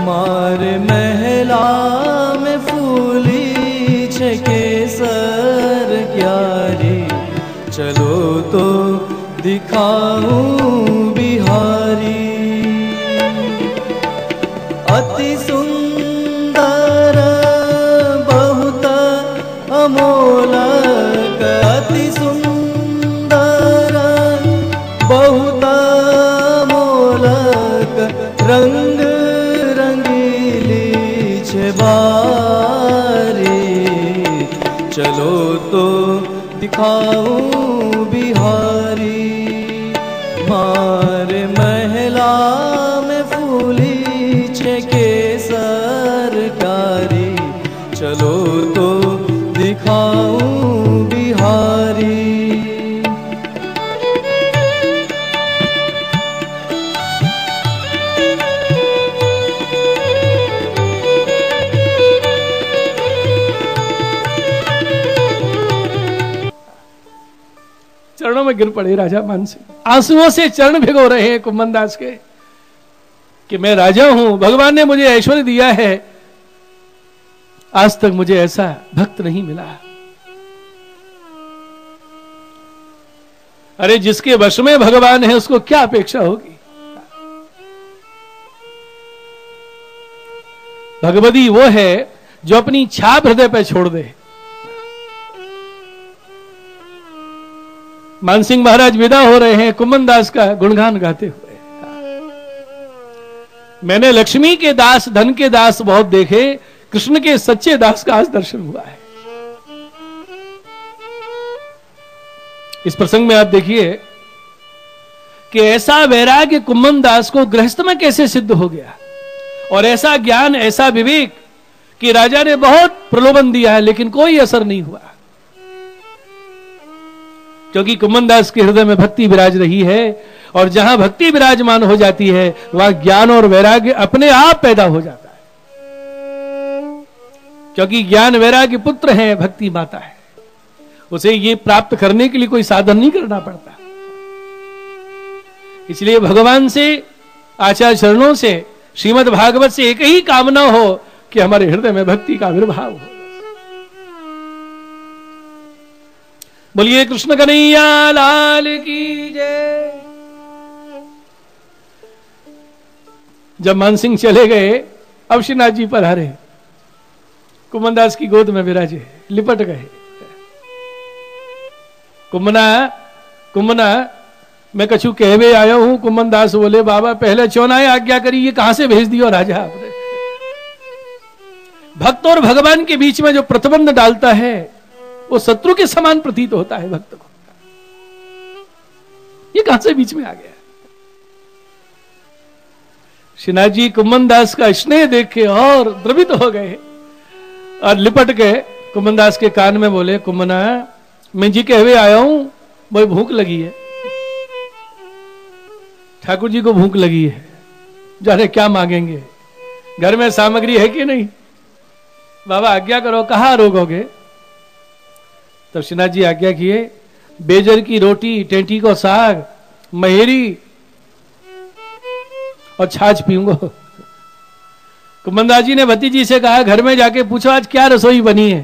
मारे महला में फूली छे केसर क्यारी, चलो तो दिखाऊं बिहारी। अति सुंदर बहुत अमोलक, अति सुंदर बहुत अमोलक, रंग रंगीली छे बारी, चलो तो दिखाऊं बिहारी। मारे महला में फूली छे केसर कारी, चलो तो दिखाऊं बिहारी। चरणों में गिर पड़े राजा मानसिंह, आंसुओं से चरण भिगो रहे हैं कुम्मन दास के कि मैं राजा हूं, भगवान ने मुझे ऐश्वर्य दिया है, आज तक मुझे ऐसा भक्त नहीं मिला। अरे जिसके वश में भगवान है उसको क्या अपेक्षा होगी। भगवती वो है जो अपनी छाप हृदय पर छोड़ दे। मानसिंह महाराज विदा हो रहे हैं कुम्मन दास का गुणगान गाते हुए। मैंने लक्ष्मी के दास, धन के दास बहुत देखे, कृष्ण के सच्चे दास का आज दर्शन हुआ है। इस प्रसंग में आप देखिए कि ऐसा वैराग्य कुम्मन दास को गृहस्थ में कैसे सिद्ध हो गया, और ऐसा ज्ञान, ऐसा विवेक कि राजा ने बहुत प्रलोभन दिया है लेकिन कोई असर नहीं हुआ, क्योंकि कुम्मन दास के हृदय में भक्ति विराज रही है। और जहां भक्ति विराजमान हो जाती है वहां ज्ञान और वैराग्य अपने आप पैदा हो जाता है, क्योंकि ज्ञान वैराग्य पुत्र है, भक्ति माता है। उसे ये प्राप्त करने के लिए कोई साधन नहीं करना पड़ता। इसलिए भगवान से, आचार्य चरणों से, श्रीमद् भागवत से एक ही कामना हो कि हमारे हृदय में भक्ति का आविर्भाव हो। बोलिए कृष्ण कन्हैया लाल की जय। जब मानसिंह चले गए, अब श्रीनाथ जी पर हरे कुम्मन दास की गोद में विराजे, लिपट गए। कुम्मना मैं कछु कहवे आया हूं। कुम्मन दास बोले बाबा पहले चौनाए आज्ञा करी, ये कहां से भेज दियो राजा आपने। भक्त और भगवान के बीच में जो प्रतिबंध डालता है वो शत्रु के समान प्रतीत होता है भक्त को। ये कहां से बीच में आ गया। श्रीनाथ जी कुम्मन दास का स्नेह देख के और द्रवित हो गए और लिपट के कुम्मन दास के कान में बोले, कुम्मना मैं जी कहवे आया हूं, मुझे भूख लगी है। ठाकुर जी को भूख लगी है, जाने क्या मांगेंगे, घर में सामग्री है कि नहीं। बाबा आज्ञा करो, कहां रोकोगे। तब श्रीनाथ जी आज्ञा किए, बेजर की रोटी, टेंटी को साग, महेरी और छाछ पीऊंगा। कुम्मनदास जी ने भतीजी से कहा घर में जाके पूछो आज क्या रसोई बनी है।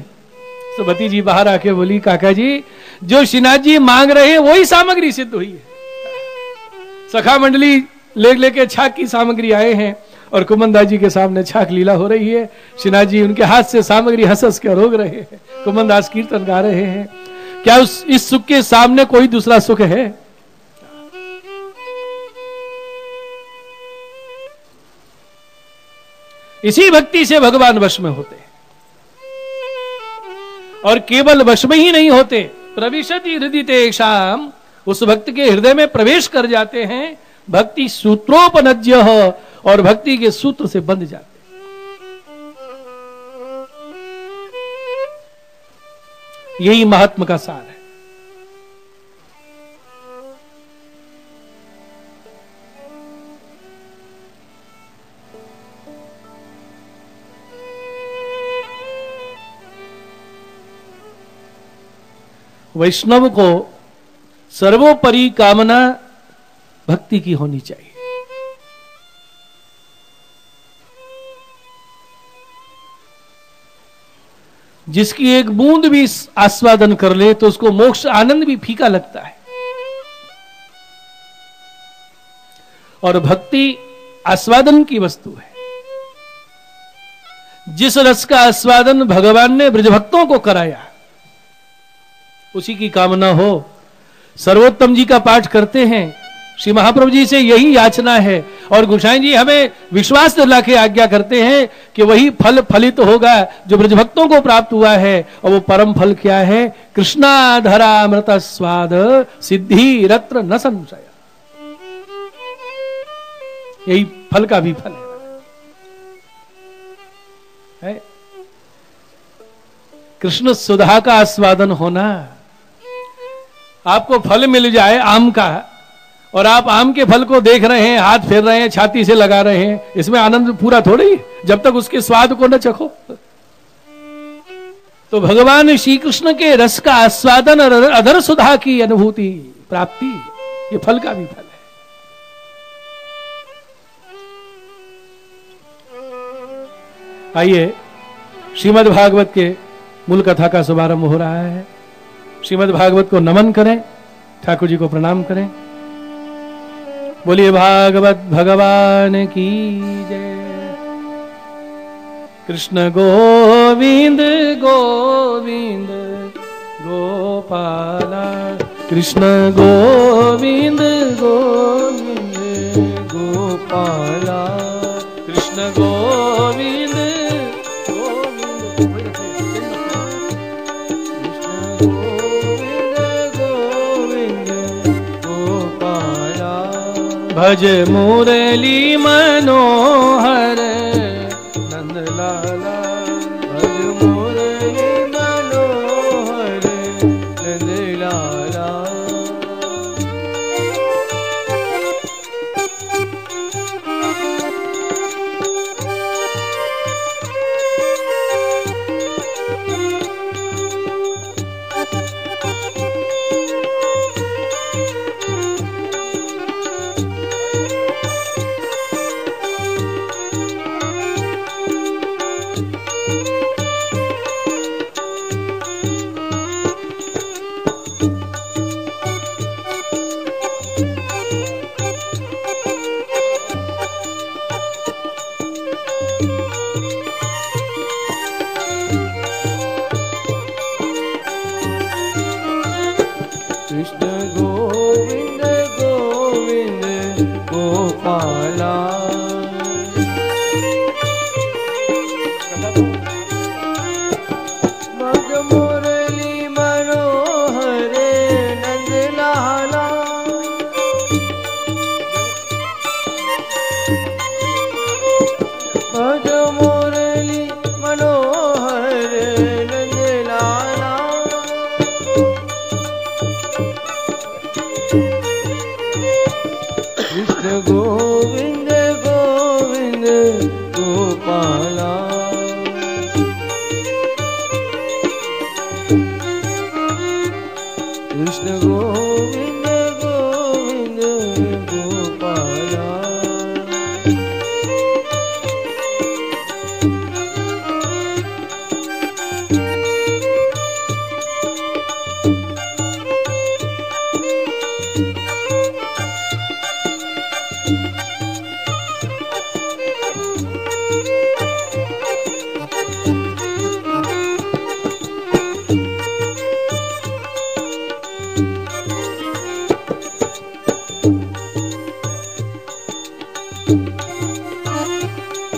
तो भतीजी बाहर आके बोली, काका जी जो श्रीनाथ जी मांग रहे हैं वही सामग्री सिद्ध हुई है। सखा मंडली लेके छाक की सामग्री आए हैं और कुम्मनदास जी के सामने छाक लीला हो रही है। श्रीनाथ जी उनके हाथ से सामग्री हंस हंस के रोक रहे हैं, कुम्मनदास कीर्तन गा रहे हैं। क्या इस सुख के सामने कोई दूसरा सुख है। इसी भक्ति से भगवान वश में होते हैं, और केवल वश में ही नहीं होते, प्रविशति हृदय तेषाम, उस भक्त के हृदय में प्रवेश कर जाते हैं। भक्ति सूत्रोपनज्य हो, और भक्ति के सूत्र से बंध जाते हैं। यही महात्मा का सार है। वैष्णव को सर्वोपरि कामना भक्ति की होनी चाहिए। जिसकी एक बूंद भी आस्वादन कर ले तो उसको मोक्ष आनंद भी फीका लगता है। और भक्ति आस्वादन की वस्तु है। जिस रस का आस्वादन भगवान ने ब्रजभक्तों को कराया, उसी की कामना हो। सर्वोत्तम जी का पाठ करते हैं, श्री महाप्रभु जी से यही याचना है, और गोसाई जी हमें विश्वास दिला के आज्ञा करते हैं कि वही फल फलित होगा जो ब्रजभक्तों को प्राप्त हुआ है। और वो परम फल क्या है? कृष्णाधरामृत स्वाद सिद्धि रत्र न संशय। यही फल का भी फल है। कृष्ण सुधा का आस्वादन होना। आपको फल मिल जाए आम का, और आप आम के फल को देख रहे हैं, हाथ फेर रहे हैं, छाती से लगा रहे हैं, इसमें आनंद पूरा थोड़ी, जब तक उसके स्वाद को न चखो। तो भगवान श्री कृष्ण के रस का आस्वादन और अधर सुधा की अनुभूति प्राप्ति, ये फल का भी फल है। आइए, श्रीमद् भागवत के मूल कथा का शुभारंभ हो रहा है। श्रीमद् भागवत को नमन करें, ठाकुर जी को प्रणाम करें। बोलिए भागवत भगवान की जय। कृष्ण गोविंद गोविंद गोपाला, कृष्ण गोविंद गोविंद गोपाला, कृष्ण गोविंद भज मुरली मनोहर नंद लाला, भज मुरली मनोहर नंद लाला।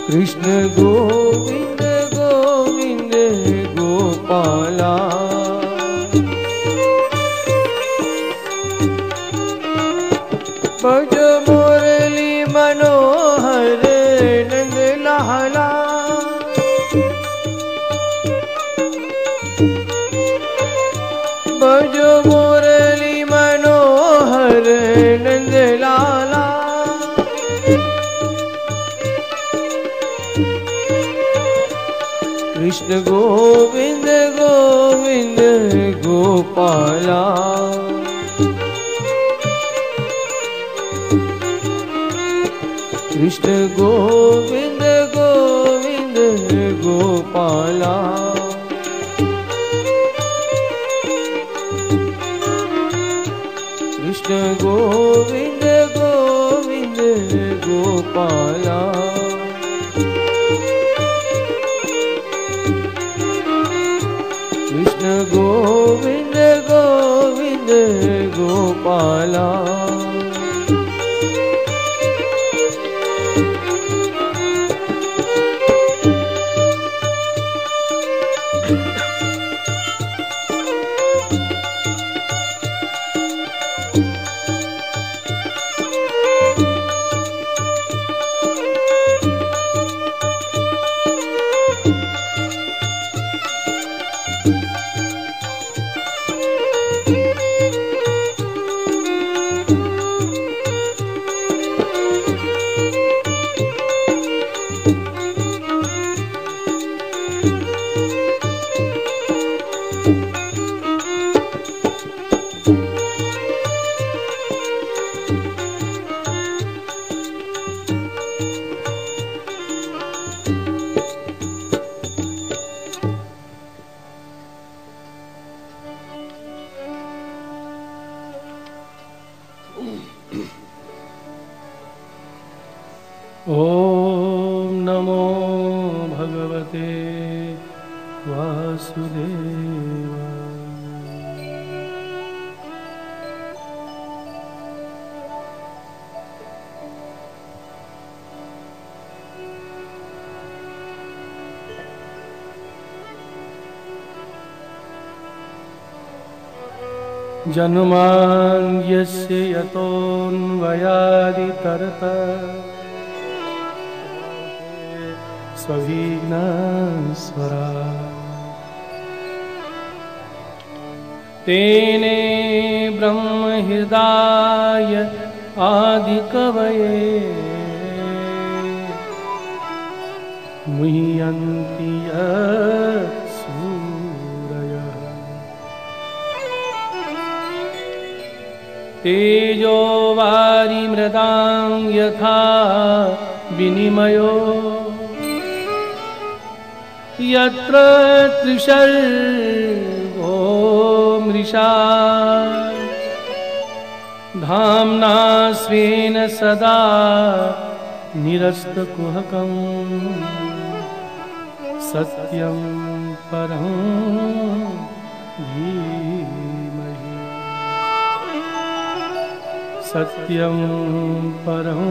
कृष्ण गोविंद गोविंद गोपाला, भज मुरली मनोहर नंद लाला, भज मुरली मनोहर नंद लाला। कृष्ण गोविंद गोविंद गोपाला, कृष्ण गोविंद गोविंद गोपाला। गोपाला। ओम नमो भगवते वासुदेवाय। जन्मान्यस्य यतोऽन्वयादितरतः स्वभिघ्नस्वरा तेने ब्रह्महृदाय आदिकवये मुह्यन्ति सूरयः। तेजो वारिमृदां यथा विनिमयो यत्र त्रिशर्गो मृषा धाम्ना स्वेन सदा निरस्तकुहकं सत्यं परं धीमहि। सत्यं परं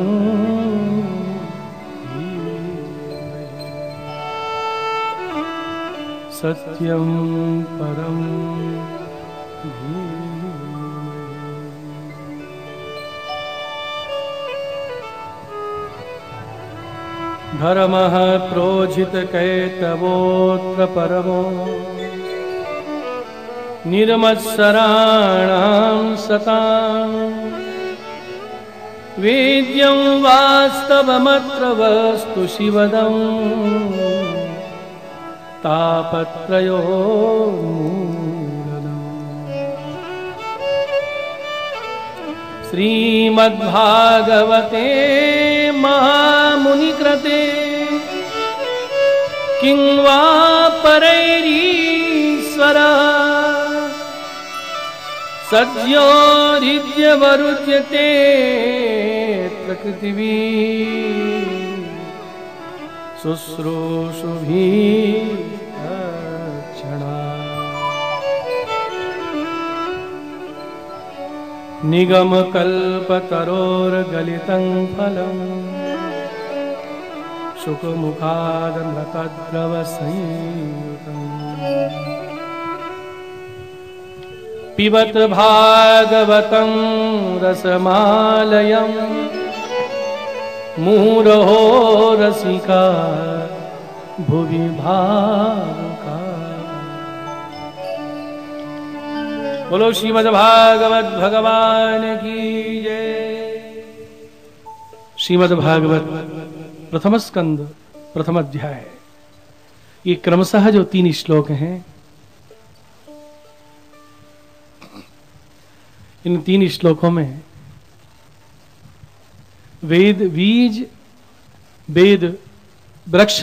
सत्यं परं धर्मः प्रोजितकैतवोऽत्र परमो निर्मत्सराणां सतां वेद्यं वास्तवमत्र वस्तु शिवदम् तापत्रयोन्मूलनम्। श्रीमद्भागवते महामुनिकृते किं वा परैरीश्वरः सद्यो हृद्यवरुध्यते प्रकृतिवी शुश्रूषुभिः निगमकल्पतरोर्गलितं फलं शुकमुखादमृतद्रवसंयुतम् पिबत भागवतं रसमालयं मुहुरहो रसिका भुवि भावुका। बोलो श्रीमद् भागवत भगवान की जय। श्रीमद् भागवत प्रथम स्कंद प्रथम अध्याय। ये क्रमशः जो 3 श्लोक हैं, इन 3 श्लोकों में वेद बीज, वेद वृक्ष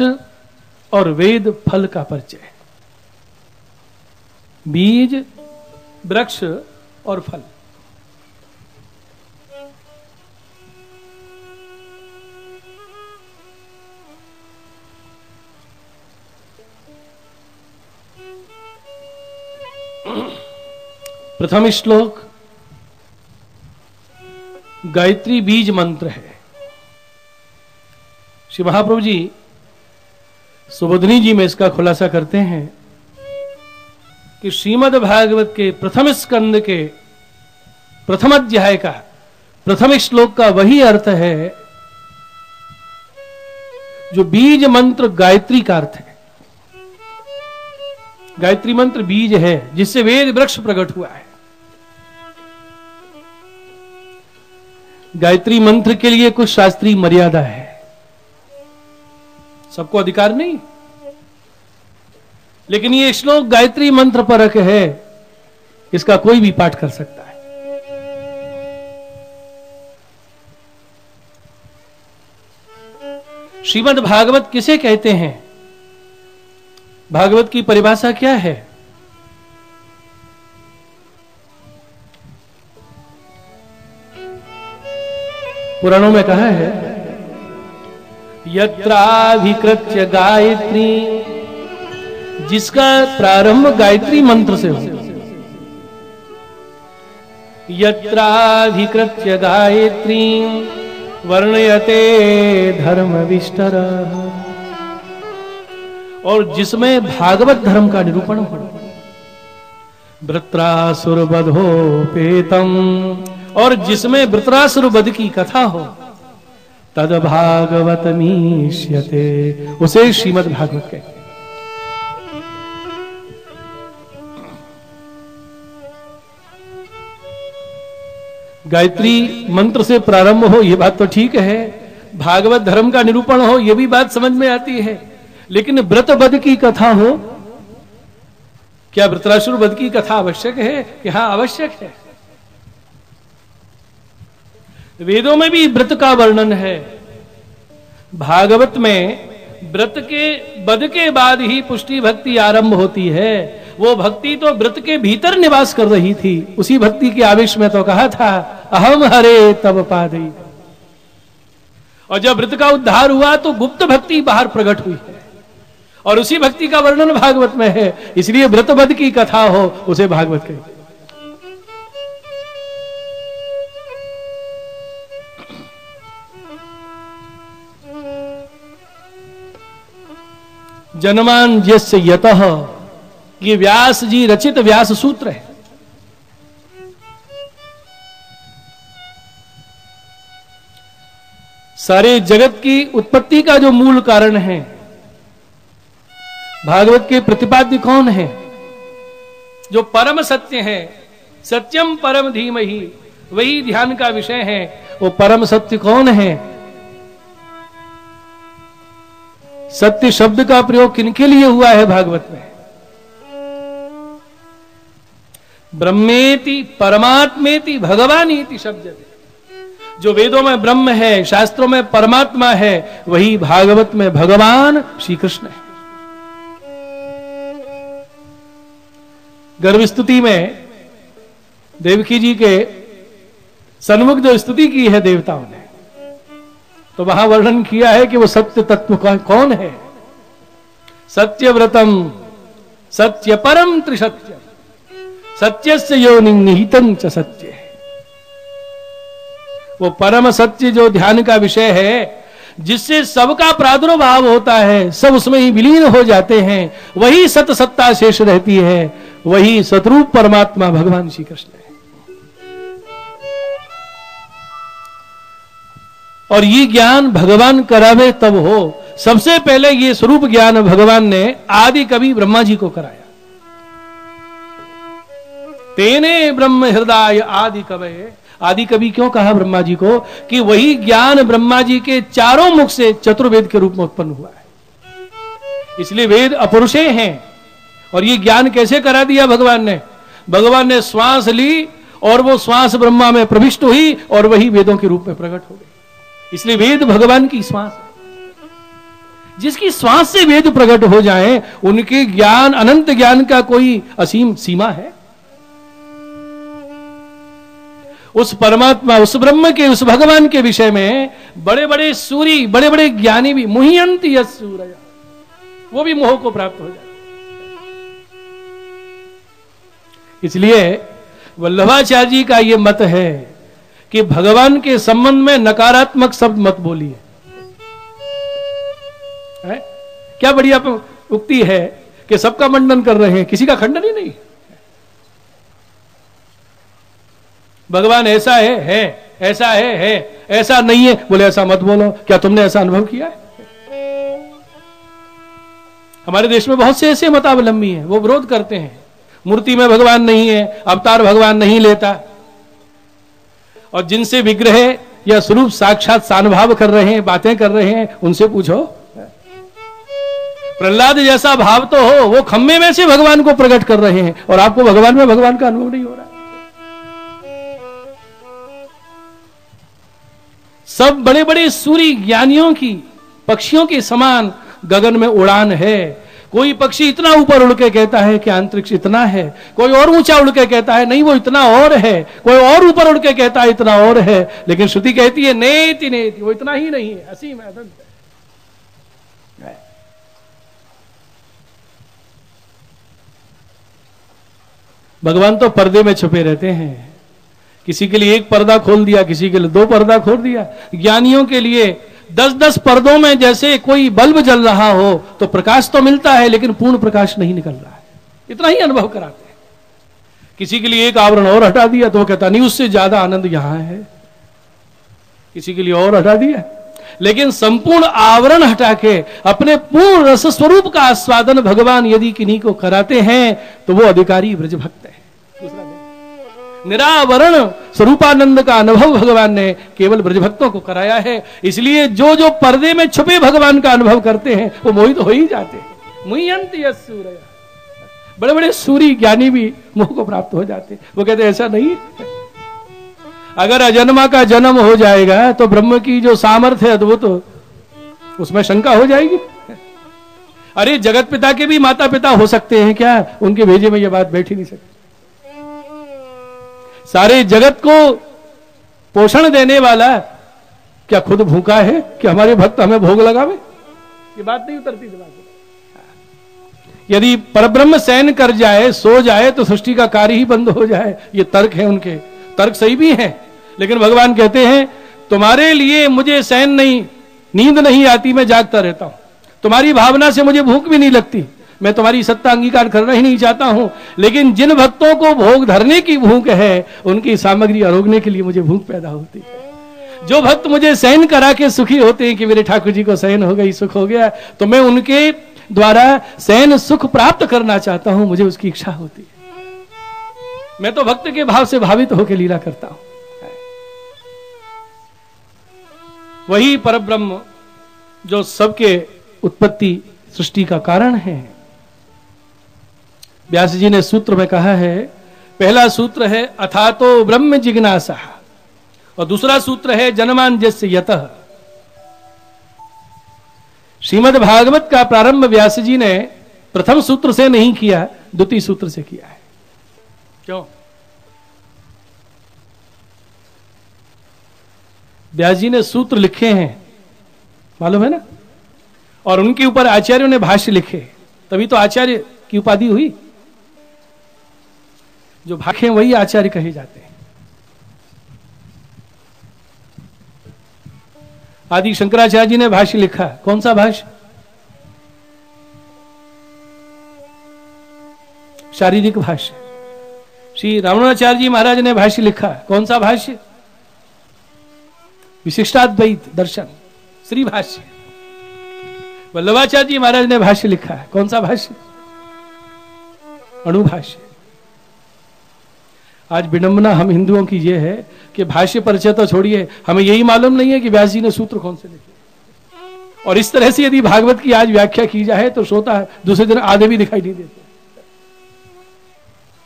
और वेद फल का परिचय। बीज, वृक्ष और फल। प्रथम श्लोक गायत्री बीज मंत्र है। श्री महाप्रभु जी सुबोधनी जी में इसका खुलासा करते हैं कि श्रीमद् भागवत के प्रथम स्कंद के प्रथम अध्याय का प्रथम श्लोक का वही अर्थ है जो बीज मंत्र गायत्री का अर्थ है। गायत्री मंत्र बीज है जिससे वेद वृक्ष प्रकट हुआ है। गायत्री मंत्र के लिए कुछ शास्त्रीय मर्यादा है, सबको अधिकार नहीं, लेकिन ये श्लोक गायत्री मंत्र परक है, इसका कोई भी पाठ कर सकता है। श्रीमद् भागवत किसे कहते हैं? भागवत की परिभाषा क्या है? पुराणों में कहा है यत्राभिकृत्य गायत्री, जिसका प्रारंभ गायत्री मंत्र से हो। यत्राभिकृत्य गायत्री वर्णयते धर्म विष्टर, और जिसमें भागवत धर्म का निरूपण हो। वृत्रासुर वधोपेतम, और जिसमें वृत्रासुर वध की कथा हो। तद भागवतमीष्यते, उसे श्रीमद् भागवत कहते हैं। गायत्री मंत्र से प्रारंभ हो, यह बात तो ठीक है। भागवत धर्म का निरूपण हो, यह भी बात समझ में आती है। लेकिन व्रत वध की कथा हो, क्या वृत्रासुर वध की कथा आवश्यक है? कि हां, आवश्यक है। वेदों में भी व्रत का वर्णन है। भागवत में व्रत के वध के बाद ही पुष्टि भक्ति आरंभ होती है। वो भक्ति तो व्रत के भीतर निवास कर रही थी। उसी भक्ति के आवेश में तो कहा था अहम हरे तब पादई, और जब व्रत का उद्धार हुआ तो गुप्त भक्ति बाहर प्रकट हुई है, और उसी भक्ति का वर्णन भागवत में है। इसलिए व्रत वध की कथा हो, उसे भागवत कहते हैं। जन्मान यस्य यतः, ये व्यास जी रचित व्यास सूत्र है। सारे जगत की उत्पत्ति का जो मूल कारण है, भागवत के प्रतिपाद्य कौन है? जो परम सत्य है, सत्यम परम धीमहि, वही ध्यान का विषय है। वो परम सत्य कौन है? सत्य शब्द का प्रयोग किनके लिए हुआ है भागवत में? ब्रह्मेति परमात्मेति भगवानीति शब्द। जो वेदों में ब्रह्म है, शास्त्रों में परमात्मा है, वही भागवत में भगवान श्री कृष्ण है। गर्भ स्तुति में देवकी जी के सन्मुख जो स्तुति की है देवताओं ने, तो वहां वर्णन किया है कि वो सत्य तत्व कौन है। सत्यव्रतम सत्य परम त्रिसत्य, सत्यस्य योनि निहितं च सत्य। वो परम सत्य जो ध्यान का विषय है, जिससे सबका प्रादुर्भाव होता है, सब उसमें ही विलीन हो जाते हैं, वही सत सत्ता शेष रहती है, वही सतरूप परमात्मा भगवान श्री कृष्ण है। और ये ज्ञान भगवान करावे तब हो। सबसे पहले ये स्वरूप ज्ञान भगवान ने आदि कवि ब्रह्मा जी को कराया। तेने ब्रह्म हृदय आदि कवये, आदि कवि क्यों कहा ब्रह्मा जी को? कि वही ज्ञान ब्रह्मा जी के चारों मुख से चतुर्वेद के रूप में उत्पन्न हुआ है। इसलिए वेद अपरुषे हैं। और ये ज्ञान कैसे करा दिया भगवान ने? भगवान ने श्वास ली और वो श्वास ब्रह्मा में प्रविष्ट हुई और वही वेदों के रूप में प्रकट हो गई। इसलिए वेद भगवान की श्वास है। जिसकी श्वास से वेद प्रकट हो जाएं, उनके ज्ञान, अनंत ज्ञान का कोई असीम सीमा है? उस परमात्मा, उस ब्रह्म के, उस भगवान के विषय में बड़े बड़े सूरी, बड़े बड़े ज्ञानी भी मुह्यंति यस्सूरया, वो भी मोह को प्राप्त हो जाए। इसलिए वल्लभाचार्य जी का यह मत है कि भगवान के संबंध में नकारात्मक शब्द मत बोलिए। क्या बढ़िया उक्ति है कि सबका मंडन कर रहे हैं, किसी का खंडन ही नहीं। भगवान ऐसा है, ऐसा है, ऐसा नहीं है, बोले ऐसा मत बोलो। क्या तुमने ऐसा अनुभव किया है? हमारे देश में बहुत से ऐसे मतावलंबी हैं, वो विरोध करते हैं, मूर्ति में भगवान नहीं है, अवतार भगवान नहीं लेता। और जिनसे विग्रह या स्वरूप साक्षात सानुभाव कर रहे हैं, बातें कर रहे हैं, उनसे पूछो। प्रहलाद जैसा भाव तो हो, वो खम्मे में से भगवान को प्रकट कर रहे हैं और आपको भगवान में भगवान का अनुभव नहीं हो रहा। सब बड़े बड़े सूर्य ज्ञानियों की पक्षियों के समान गगन में उड़ान है। कोई पक्षी इतना ऊपर उड़ के कहता है कि अंतरिक्ष इतना है, कोई और ऊंचा उड़ के कहता है नहीं वो इतना और है, कोई और ऊपर उड़ के कहता है इतना और है, लेकिन श्रुति कहती है नेति नेति, वो इतना ही नहीं है, असीम है, अनंत है। भगवान तो पर्दे में छुपे रहते हैं। किसी के लिए एक पर्दा खोल दिया, किसी के लिए दो पर्दा खोल दिया। ज्ञानियों के लिए 10-10 पर्दों में जैसे कोई बल्ब जल रहा हो तो प्रकाश तो मिलता है लेकिन पूर्ण प्रकाश नहीं निकल रहा है, इतना ही अनुभव कराते हैं। किसी के लिए एक आवरण और हटा दिया तो वो कहता नहीं उससे ज्यादा आनंद यहां है, किसी के लिए और हटा दिया। लेकिन संपूर्ण आवरण हटा के अपने पूर्ण रस स्वरूप का आस्वादन भगवान यदि किन्हीं को कराते हैं तो वो अधिकारी ब्रज भक्त है, दूसरा नहीं। निरावरण स्वरूपानंद का अनुभव भगवान ने केवल ब्रज भक्तों को कराया है। इसलिए जो जो पर्दे में छुपे भगवान का अनुभव करते हैं वो मोहित हो ही जाते हैं। मुह्यन्ति यस्सूरयः, बड़े बड़े सूर्य ज्ञानी भी मोह को प्राप्त हो जाते हैं। वो कहते हैं ऐसा नहीं, अगर अजन्मा का जन्म हो जाएगा तो ब्रह्म की जो सामर्थ्य है अद्भुत, उसमें शंका हो जाएगी। अरे जगत पिता के भी माता पिता हो सकते हैं क्या? उनके भेजे में यह बात बैठ ही नहीं सकती। सारे जगत को पोषण देने वाला क्या खुद भूखा है कि हमारे भक्त हमें भोग लगावे? ये बात नहीं उतरती दिमाग में। यदि परब्रह्म शयन कर जाए, सो जाए तो सृष्टि का कार्य ही बंद हो जाए। ये तर्क है उनके, तर्क सही भी है, लेकिन भगवान कहते हैं तुम्हारे लिए मुझे शयन नहीं, नींद नहीं आती, मैं जागता रहता हूं। तुम्हारी भावना से मुझे भूख भी नहीं लगती, मैं तुम्हारी सत्ता अंगीकार करना ही नहीं चाहता हूं। लेकिन जिन भक्तों को भोग धरने की भूख है, उनकी सामग्री आरोगने के लिए मुझे भूख पैदा होती है। जो भक्त मुझे शयन करा के सुखी होते हैं कि मेरे ठाकुर जी को शयन हो गई, सुख हो गया, तो मैं उनके द्वारा शयन सुख प्राप्त करना चाहता हूं, मुझे उसकी इच्छा होती है। मैं तो भक्त के भाव से भावित होकर लीला करता हूं। वही परब्रह्म जो सबके उत्पत्ति सृष्टि का कारण है। व्यास जी ने सूत्र में कहा है, पहला सूत्र है अथातो ब्रह्म जिज्ञासा, और दूसरा सूत्र है जन्मांजस्य यतः। श्रीमद् भागवत का प्रारंभ व्यास जी ने प्रथम सूत्र से नहीं किया, द्वितीय सूत्र से किया है। क्यों? व्यास जी ने सूत्र लिखे हैं, मालूम है ना, और उनके ऊपर आचार्यों ने भाष्य लिखे, तभी तो आचार्य की उपाधि हुई। जो भाष्य वही आचार्य कहे जाते हैं। आदि शंकराचार्य जी ने भाष्य लिखा, कौन सा भाष्य? शारीरिक भाष्य। श्री रामानुजाचार्य जी महाराज ने भाष्य लिखा, कौन सा भाष्य? विशिष्टाद्वैत दर्शन श्री भाष्य। वल्लभाचार्य जी महाराज ने भाष्य लिखा है, कौन सा भाष्य? अणुभाष्य। आज विडंबना हम हिंदुओं की यह है कि भाष्य परिचय तो छोड़िए, हमें यही मालूम नहीं है कि व्यास जी ने सूत्र कौन से लिखे। और इस तरह से यदि भागवत की आज व्याख्या की जाए तो श्रोता दूसरे दिन आधे भी दिखाई नहीं देते।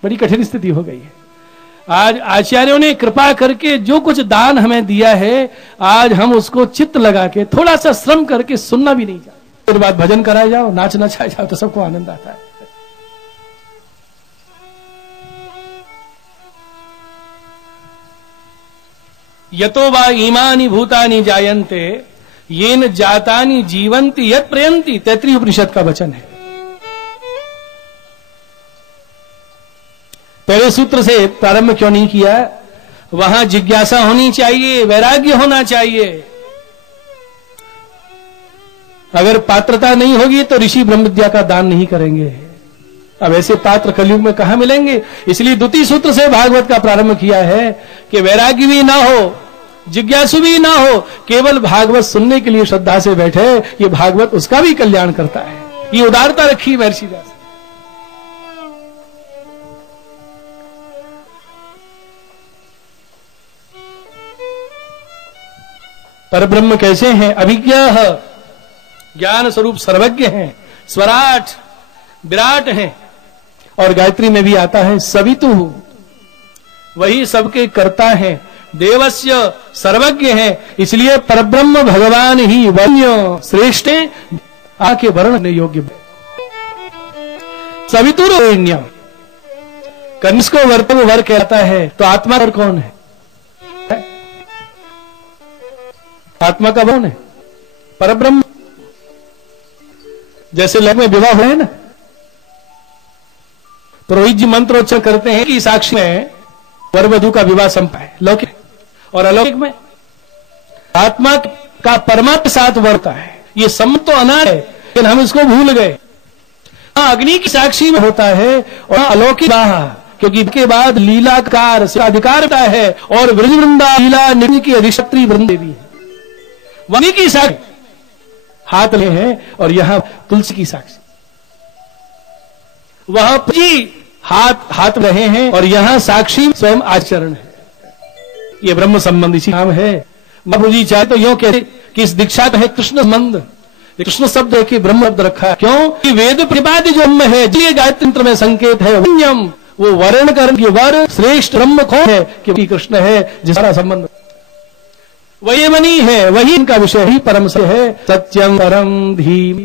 बड़ी कठिन स्थिति हो गई है। आज आचार्यों ने कृपा करके जो कुछ दान हमें दिया है, आज हम उसको चित्त लगा के थोड़ा सा श्रम करके सुनना भी नहीं चाहते। फिर बाद भजन कराया जाओ, नाच नचाया जाओ तो सबको आनंद आता है। यतो वा इमानि भूतानि जायन्ते येन जातानि जीवन्ति यत् प्रयन्ति, तैत्रीय उपनिषद का वचन है। पहले सूत्र से प्रारंभ क्यों नहीं किया? वहां जिज्ञासा होनी चाहिए, वैराग्य होना चाहिए। अगर पात्रता नहीं होगी तो ऋषि ब्रह्म विद्या का दान नहीं करेंगे। अब ऐसे पात्र कलयुग में कहां मिलेंगे? इसलिए द्वितीय सूत्र से भागवत का प्रारंभ किया है कि वैराग्य भी ना हो, जिज्ञासु भी ना हो, केवल भागवत सुनने के लिए श्रद्धा से बैठे, ये भागवत उसका भी कल्याण करता है। ये उदारता रखी महर्षि व्यास। परब्रह्म कैसे हैं? अभिज्ञ, ज्ञान स्वरूप सर्वज्ञ हैं, स्वराट विराट हैं। और गायत्री में भी आता है सवितु, वही सबके कर्ता हैं, देवस्य सर्वज्ञ हैं। इसलिए परब्रह्म भगवान ही वन्य श्रेष्ठ आके वर्ण योग्य। सवितुर्वरेण्य, कनिष्ठ को वर्तव वर कहता है, तो आत्मा और कौन है? आत्मा का कौन है? परब्रह्म। जैसे लग्न में विवाह हुए ना, पुरोहित जी मंत्रोच्चार करते हैं कि साक्षी में वर वधु का विवाह संपन्न है। लौकिक और अलौकिक में आत्मा का परमात्मा के साथ वर्ता है। ये सम्मत तो अनाद है, लेकिन हम इसको भूल गए। अग्नि की साक्षी में होता है और अलौकिक विवाह, क्योंकि इसके बाद लीलाकार से अधिकार होता है। और वृंद वृंदा लीला निधि की अधिष्ठात्री वृंद देवी है, वनी की साक्षी हाथ में है। और यहां तुलसी की साक्षी, वहां जी हाथ रहे हैं और यहां साक्षी स्वयं आचरण है। ये ब्रह्म संबंधी नाम है। महाप्रभु जी चाहे तो यूं कहते कि इस दीक्षा का है कृष्ण संबंध। कृष्ण शब्द है कि ब्रह्म शब्द रखा है, क्यों कि वेद प्रतिपाद्य जो ब्रह्म है, जिसलिए गायत्री मंत्र में संकेत है वन्यम, वो वर्ण कर वर श्रेष्ठ ब्रह्म कौन है? कि कृष्ण है, जिसका संबंध वही मनी है, वही इनका विषय ही परम से है। सत्यम परम धीम,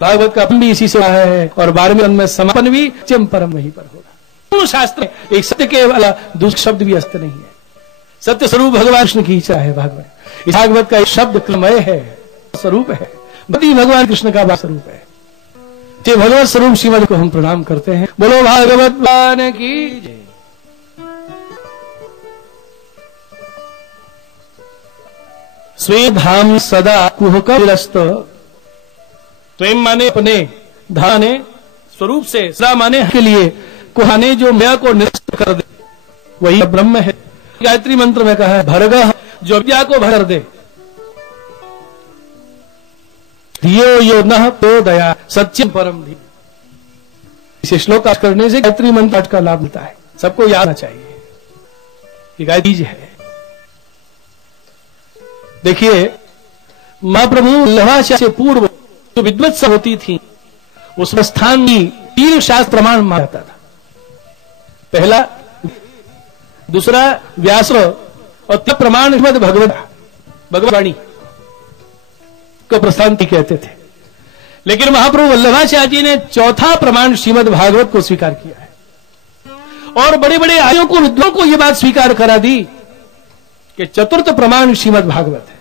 भागवत का भी इसी से आया है। और 12वें में समापन भी सत्यम परम वही पर होगा। शास्त्र एक सत्य के वाला दूसरा शब्द भी अस्त्र नहीं है। सत्य स्वरूप भगवान कृष्ण की इच्छा है। भागवत, इस भागवत का एक शब्द क्लमय है, स्वरूप है, बदी भगवान कृष्ण का स्वरूप है। ये भगवत स्वरूप श्रीमद को हम प्रणाम करते हैं। बोलो भागवत भगवान की जय। स्वे धाम सदा कुहकस्त, स्वयं माने अपने, धाने स्वरूप से, सदा माने के लिए, कुहाने जो माया को निरस्त कर दे, वही ब्रह्म है। गायत्री मंत्र में कहा है भर्गः, जो विद्या को भर दे। धियो यो नः प्रचोदयात् सत्यम परम धीमहि। इसे श्लोक करने से गायत्री मंत्र पाठ का लाभ मिलता है। सबको याद आना चाहिए कि गायत्री जी है। देखिए, महाप्रभु वल्लभाचार्य से पूर्व जो विद्वत्स होती थी, उस स्थान में 3 शास्त्र प्रमाण माना जाता था। पहला, दूसरा व्यास, और तीसरा प्रमाण भगवद्वाणी को प्रस्थांति कहते थे। लेकिन महाप्रभु वल्लभाचार्य जी ने चौथा प्रमाण श्रीमद् भागवत को स्वीकार किया है। और बड़े बड़े आर्यों को, विद्वानों को यह बात स्वीकार करा दी कि चतुर्थ प्रमाण श्रीमद् भागवत है।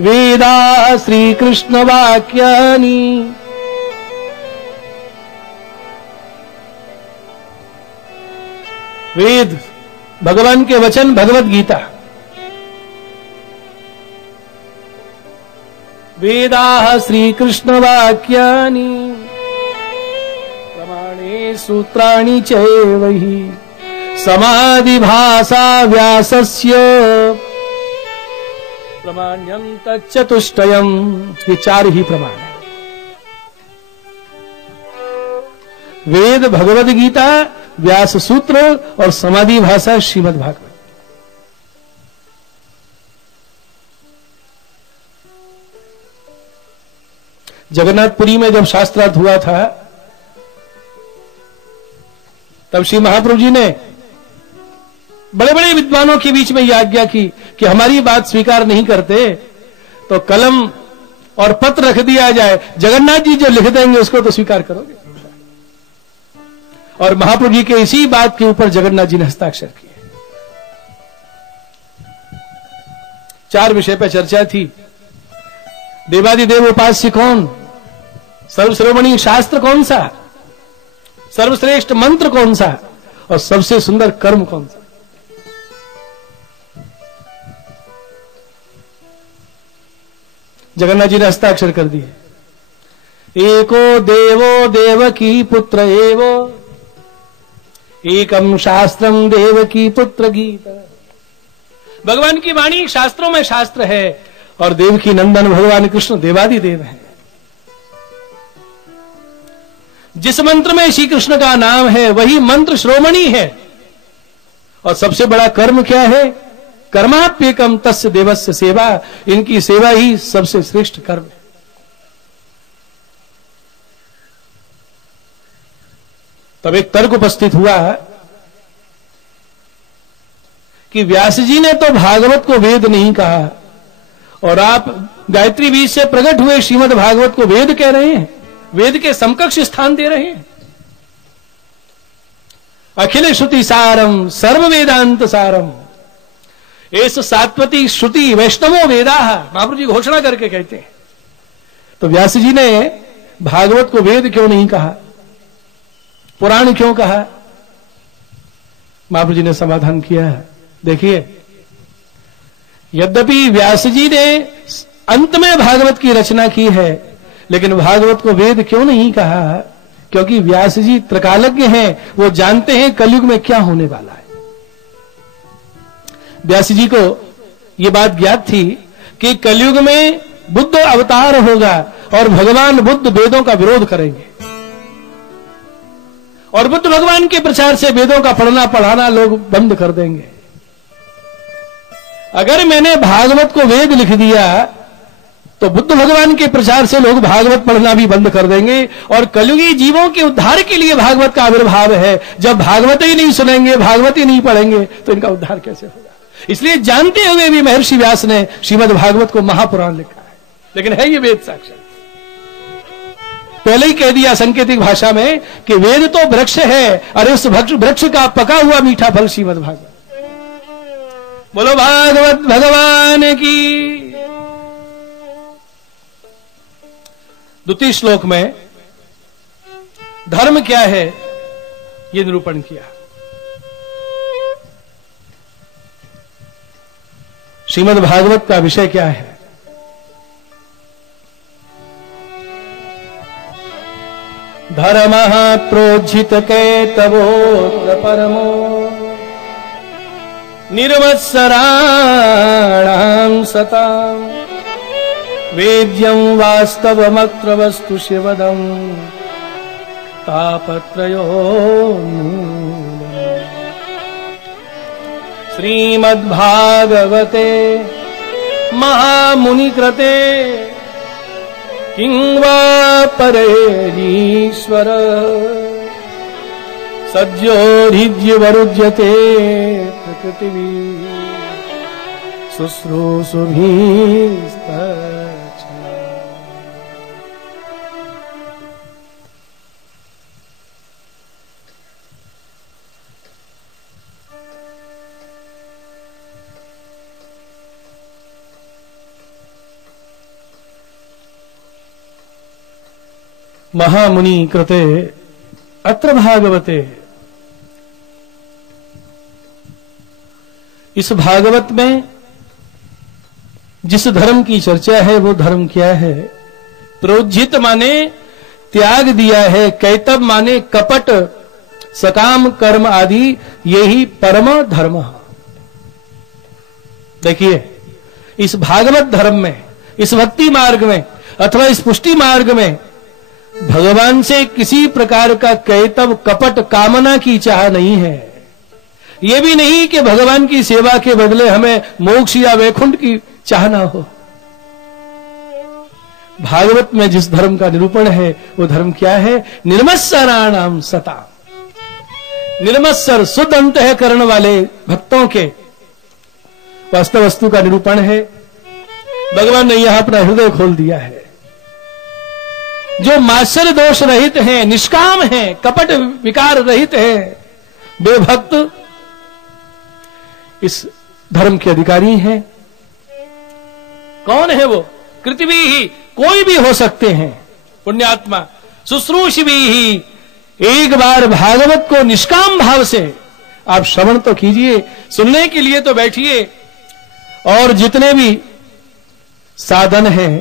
वेदा श्री कृष्ण वाक्यानि वेद भगवान के वचन, भगवत गीता। वेदा श्री कृष्ण वाक्यानि प्रमाणे सूत्राणि चैवहि समाधि भाषा व्यासस्य प्रमाण्यम तच्चतुष्टयम। ये 4 ही प्रमाण है। वेद, भगवद गीता, व्यास सूत्र और समाधि भाषा श्रीमद् भागवत। जगन्नाथपुरी में जब शास्त्रार्थ हुआ था, तब श्री महाप्रभु जी ने बड़े बड़े विद्वानों के बीच में यह आज्ञा की कि हमारी बात स्वीकार नहीं करते तो कलम और पत्र रख दिया जाए, जगन्नाथ जी जो लिख देंगे उसको तो स्वीकार करोगे। और महाप्रभु जी के इसी बात के ऊपर जगन्नाथ जी ने हस्ताक्षर किए। 4 विषय पर चर्चा थी। देवादिदेव उपास्य कौन? सर्वश्रोमणी शास्त्र कौन सा, सर्वश्रेष्ठ मंत्र कौन सा, और सबसे सुंदर कर्म कौन सा। जगन्नाथ जी ने हस्ताक्षर कर दिए, एको देवो देवकी पुत्र एवो एकम शास्त्रम देवकी पुत्र गीता। भगवान की वाणी शास्त्रों में शास्त्र है और देवकी नंदन भगवान कृष्ण देवादिदेव है। जिस मंत्र में श्री कृष्ण का नाम है वही मंत्र श्रोमणी है। और सबसे बड़ा कर्म क्या है, कर्माप्येकम तस्य देवस्य सेवा, इनकी सेवा ही सबसे श्रेष्ठ कर्म है। तब एक तर्क उपस्थित हुआ कि व्यास जी ने तो भागवत को वेद नहीं कहा और आप गायत्री बीज से प्रकट हुए श्रीमद् भागवत को वेद कह रहे हैं, वेद के समकक्ष स्थान दे रहे हैं। अखिल श्रुति सारम सर्व वेदांत सारम एस सात्वती श्रुति वैष्णवो वेदा, महाप्रभु जी घोषणा करके कहते हैं। तो व्यास जी ने भागवत को वेद क्यों नहीं कहा, पुराण क्यों कहा? महाप्रभु जी ने समाधान किया है। देखिए, यद्यपि व्यास जी ने अंत में भागवत की रचना की है, लेकिन भागवत को वेद क्यों नहीं कहा? क्योंकि व्यास जी त्रिकालज्ञ हैं, वो जानते हैं कलयुग में क्या होने वाला है। व्यास जी को यह बात ज्ञात थी कि कलयुग में बुद्ध अवतार होगा और भगवान बुद्ध वेदों का विरोध करेंगे और बुद्ध भगवान के प्रचार से वेदों का पढ़ना पढ़ाना लोग बंद कर देंगे। अगर मैंने भागवत को वेद लिख दिया तो बुद्ध भगवान के प्रचार से लोग भागवत पढ़ना भी बंद कर देंगे और कलयुगी जीवों के उद्धार के लिए भागवत का आविर्भाव है। जब भागवत ही नहीं सुनेंगे, भागवत ही नहीं पढ़ेंगे तो इनका उद्धार कैसे होगा? इसलिए जानते हुए भी महर्षि व्यास ने श्रीमद् भागवत को महापुराण लिखा है, लेकिन है ये वेद साक्षात। पहले ही कह दिया सांकेतिक भाषा में कि वेद तो वृक्ष है, अरे उस वृक्ष का पका हुआ मीठा फल श्रीमद् भागवत। बोलो भागवत भगवान की। द्वितीय श्लोक में धर्म क्या है यह निरूपण किया। श्रीमद् भागवत का विषय क्या है? धर्मः प्रोज्झित कैतवोऽत्र परमो निर्वत्सराणां सताम् वेद्यं वास्तवमत्र वस्तु शिवदं तापत्रयोन्मूलनम्। श्रीमद्भागवते महामुनिकृते किं वा परेरीश्वर सद्योऽधिज्यवरुध्यते प्रकृतिभिः शुश्रूषुभिस्तच्छ। महामुनि कृते अत्र भागवते, इस भागवत में जिस धर्म की चर्चा है वो धर्म क्या है? प्रोज्झित माने त्याग दिया है, कैतव माने कपट सकाम कर्म आदि, यही परम धर्म। देखिए, इस भागवत धर्म में, इस भक्ति मार्ग में अथवा इस पुष्टि मार्ग में भगवान से किसी प्रकार का कैतव कपट कामना की चाह नहीं है। यह भी नहीं कि भगवान की सेवा के बदले हमें मोक्ष या वैकुंठ की चाहना हो। भागवत में जिस धर्म का निरूपण है वो धर्म क्या है? निर्मत्सराणाम सता, निर्मत्सर शुद्ध अंतःकरण वाले भक्तों के वास्तव वस्तु का निरूपण है। भगवान ने यहां अपना हृदय खोल दिया है। जो मात्सर्य दोष रहित हैं, निष्काम हैं, कपट विकार रहित हैं, बेभक्त इस धर्म के अधिकारी हैं। कौन है वो? कृतिवी ही, कोई भी हो सकते हैं। पुण्यात्मा शुश्रूषिभी ही, एक बार भागवत को निष्काम भाव से आप श्रवण तो कीजिए, सुनने के लिए तो बैठिए। और जितने भी साधन हैं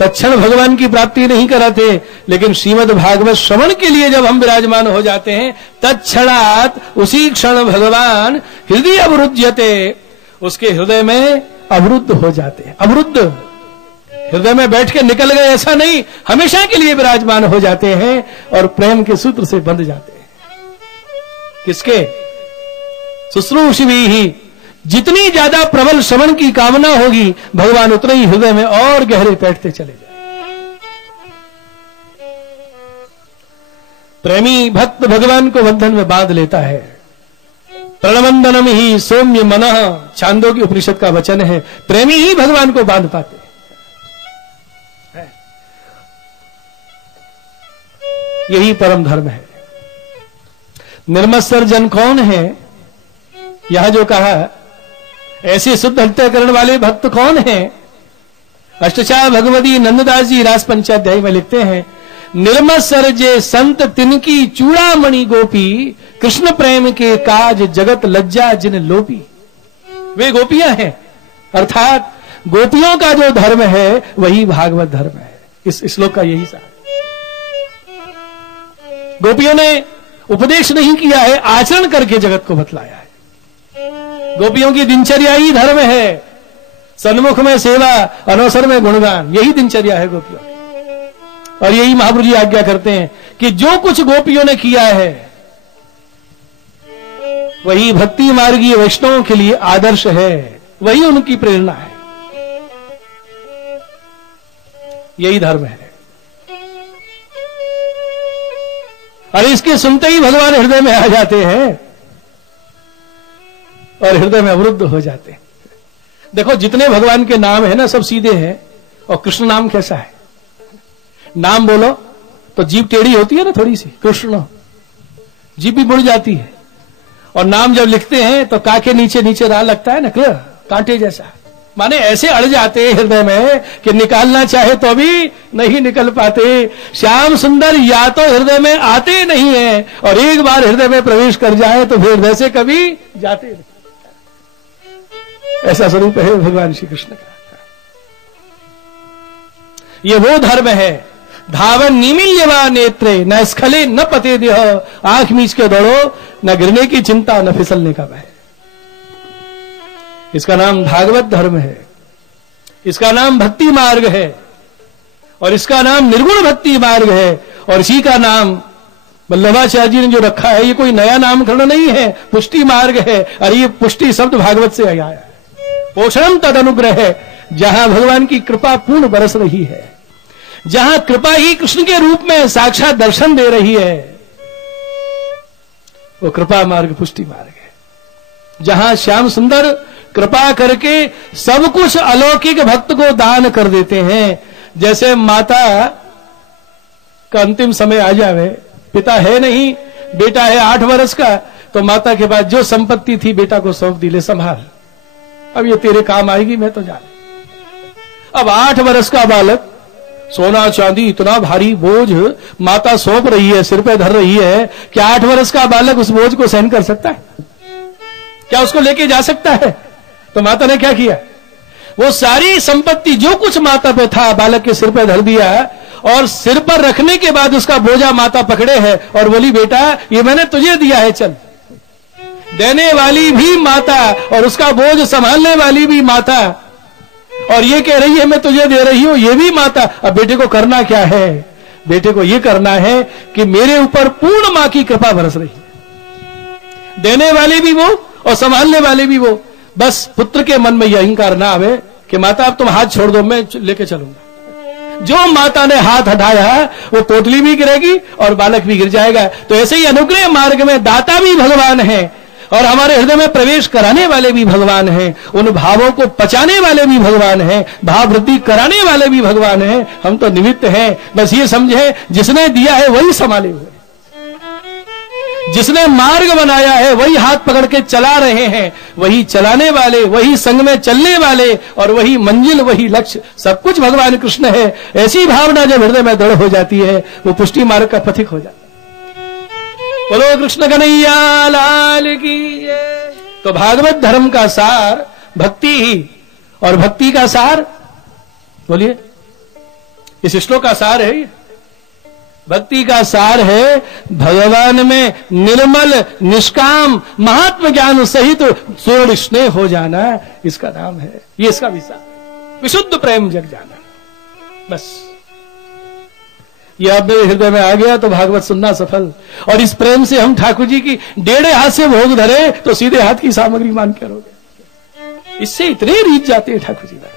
तत्क्षण भगवान की प्राप्ति नहीं कराते, लेकिन श्रीमद् भागवत श्रवण के लिए जब हम विराजमान हो जाते हैं तत्क्षणात उसी क्षण भगवान हृदय अवरुध्यते, उसके हृदय में अवरुद्ध हो जाते हैं। अवरुद्ध हृदय में बैठ के निकल गए ऐसा नहीं, हमेशा के लिए विराजमान हो जाते हैं और प्रेम के सूत्र से बंध जाते हैं। किसके? शुश्रूषिभी ही, जितनी ज्यादा प्रबल श्रवण की कामना होगी भगवान उतने ही हृदय में और गहरे बैठते चले जाए। प्रेमी भक्त भगवान को बंधन में बांध लेता है। प्रणवंदनम ही सौम्य मनः, छांदोग्य उपनिषद का वचन है। प्रेमी ही भगवान को बांध पाते हैं। यही परम धर्म है। निर्मत्सर जन कौन है? यहां जो कहा ऐसे शुद्ध अंतःकरण वाले भक्त कौन हैं? अष्टचा भगवती नंददास जी रास पंचाध्याय में लिखते हैं, निर्मत्सर जे संत तिनकी चूड़ामणि गोपी, कृष्ण प्रेम के काज जगत लज्जा जिन लोपी। वे गोपियां हैं, अर्थात गोपियों का जो धर्म है वही भागवत धर्म है। इस श्लोक का यही सार। गोपियों ने उपदेश नहीं किया है, आचरण करके जगत को बतलाया है। गोपियों की दिनचर्या ही धर्म है। सन्मुख में सेवा, अनवसर में गुणगान, यही दिनचर्या है गोपियों की। और यही महाप्रभु जी आज्ञा करते हैं कि जो कुछ गोपियों ने किया है वही भक्ति मार्गीय वैष्णवों के लिए आदर्श है, वही उनकी प्रेरणा है। यही धर्म है। और इसके सुनते ही भगवान हृदय में आ जाते हैं और हृदय में अवरुद्ध हो जाते हैं। देखो जितने भगवान के नाम है ना सब सीधे हैं, और कृष्ण नाम कैसा है? नाम बोलो तो जीभ टेढ़ी होती है ना थोड़ी सी, कृष्ण जीभ भी मुड़ जाती है। और नाम जब लिखते हैं तो का के नीचे नीचे रा लगता है ना, कांटे जैसा, माने ऐसे अड़ जाते हैं हृदय में कि निकालना चाहे तो भी नहीं निकल पाते। श्याम सुंदर या तो हृदय में आते नहीं है, और एक बार हृदय में प्रवेश कर जाए तो फिर हृदय से कभी जाते नहीं। ऐसा स्वरूप है भगवान श्री कृष्ण का। ये वो धर्म है, धावन निमिल्यवा नेत्रे, न स्खले न पते देह, आंख मीच के दौड़ो, न गिरने की चिंता न फिसलने का भय। इसका नाम भागवत धर्म है, इसका नाम भक्ति मार्ग है, और इसका नाम निर्गुण भक्ति मार्ग है। और इसी का नाम वल्लभाचार्य जी ने जो रखा है, ये कोई नया नामकरण नहीं है, पुष्टि मार्ग है। और ये पुष्टि शब्द भागवत से आया है। पोषणम तद अनुग्रह है, जहां भगवान की कृपा पूर्ण बरस रही है, जहां कृपा ही कृष्ण के रूप में साक्षात दर्शन दे रही है, वो कृपा मार्ग पुष्टि मार्ग है। जहां श्याम सुंदर कृपा करके सब कुछ अलौकिक भक्त को दान कर देते हैं। जैसे माता का अंतिम समय आ जावे, पिता है नहीं, बेटा है 8 वर्ष का, तो माता के पास जो संपत्ति थी बेटा को सौंप दी, ले संभाल, अब ये तेरे काम आएगी, मैं तो जा। अब 8 वर्ष का बालक, सोना चांदी इतना भारी बोझ माता सौंप रही है, सिर पे धर रही है, क्या 8 वर्ष का बालक उस बोझ को सहन कर सकता है? क्या उसको लेके जा सकता है? तो माता ने क्या किया, वो सारी संपत्ति जो कुछ माता पे था बालक के सिर पे धर दिया, और सिर पर रखने के बाद उसका बोझा माता पकड़े है और बोली, बेटा ये मैंने तुझे दिया है, चल। देने वाली भी माता और उसका बोझ संभालने वाली भी माता, और ये कह रही है मैं तुझे दे रही हूं, ये भी माता। अब बेटे को करना क्या है? बेटे को ये करना है कि मेरे ऊपर पूर्ण मां की कृपा बरस रही है, देने वाले भी वो और संभालने वाले भी वो। बस पुत्र के मन में यह अहंकार ना आवे कि माता अब तुम हाथ छोड़ दो, मैं लेके चलूंगा। जो माता ने हाथ हटाया वो पोटली भी गिरेगी और बालक भी गिर जाएगा। तो ऐसे ही अनुग्रह मार्ग में दाता भी भगवान है और हमारे हृदय में प्रवेश कराने वाले भी भगवान हैं, उन भावों को पचाने वाले भी भगवान हैं, भाव वृद्धि कराने वाले भी भगवान हैं। हम तो निमित्त हैं, बस ये समझे जिसने दिया है वही संभाले हुए। जिसने मार्ग बनाया है वही हाथ पकड़ के चला रहे हैं, वही चलाने वाले, वही संग में चलने वाले, और वही मंजिल, वही लक्ष्य, सब कुछ भगवान कृष्ण है। ऐसी भावना जब हृदय में दृढ़ हो जाती है वो पुष्टि मार्ग का पथिक हो जाता है। बोलो कृष्ण कन्हैया लाल की जय। तो भागवत धर्म का सार भक्ति ही, और भक्ति का सार बोलिए, इस श्लोक का सार है, भक्ति का सार है भगवान में निर्मल निष्काम महात्म ज्ञान सहित स्वर्ण स्नेह हो जाना, इसका नाम है, ये इसका विसार, विशुद्ध प्रेम जग जाना। बस ये अब मेरे हृदय में आ गया तो भागवत सुनना सफल। और इस प्रेम से हम ठाकुर जी की डेढ़े हाथ से भोग धरे तो सीधे हाथ की सामग्री मान के रहोगे। इससे इतने रीत जाते हैं ठाकुर जी महाराज।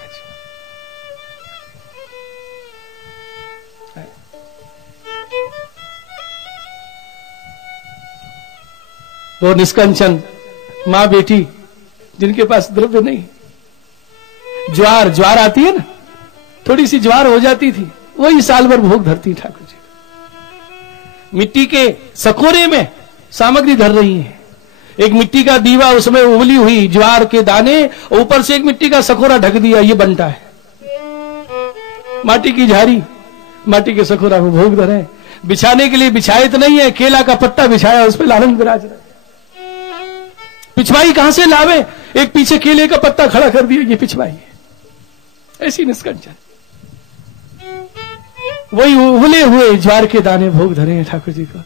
वो निष्कंचन मां बेटी जिनके पास द्रव्य नहीं, ज्वार आती है ना, थोड़ी सी ज्वार हो जाती थी, वही साल भर भोग धरती ठाकुर जी। मिट्टी के सकोरे में सामग्री धर रही है, एक मिट्टी का दीवा, उसमें उबली हुई ज्वार के दाने, ऊपर से एक मिट्टी का सकोरा ढक दिया, ये बनता है। माटी की झारी, माटी के सकोरा में भोग धरे, बिछाने के लिए बिछाए तो नहीं है, केला का पत्ता बिछाया, उस पर लालन विराज रहे। पिछवाई कहां से लावे, एक पीछे केले का पत्ता खड़ा कर दिया, ये पिछवाई है। ऐसी निष्कंचन, वही उबले हुए ज्वार के दाने भोग धरे हैं ठाकुर जी को।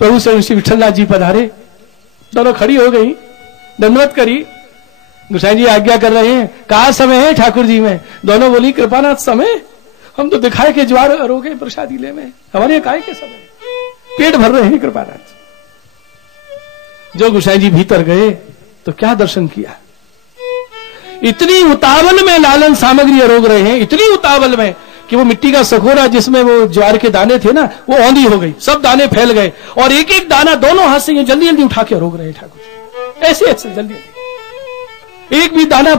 प्रभु से श्री विठलनाथ जी पधारे, दोनों खड़ी हो गई, दंडवत करी, गोसाई जी आज्ञा कर रहे हैं, कहा समय है ठाकुर जी में? दोनों बोली कृपानाथ समय, हम तो दिखाए के ज्वार अरोगे प्रसादी ले में, हमारे काय के समय, पेट भर रहे हैं कृपानाथ। जो गोसाई जी भीतर गए तो क्या दर्शन किया, इतनी उतावल में लालन सामग्री अरोग रहे हैं, इतनी उतावल में कि वो मिट्टी का सकोरा जिसमें वो ज्वार के दाने थे ना, वो औंधी हो गई, सब दाने फैल गए, और एक एक दाना दोनों हाथ से ये जल्दी जल्दी उठा के अरोग रहे हैं ठाकुर जी, ऐसे ऐसे जल्दी जल्दी, एक भी दाना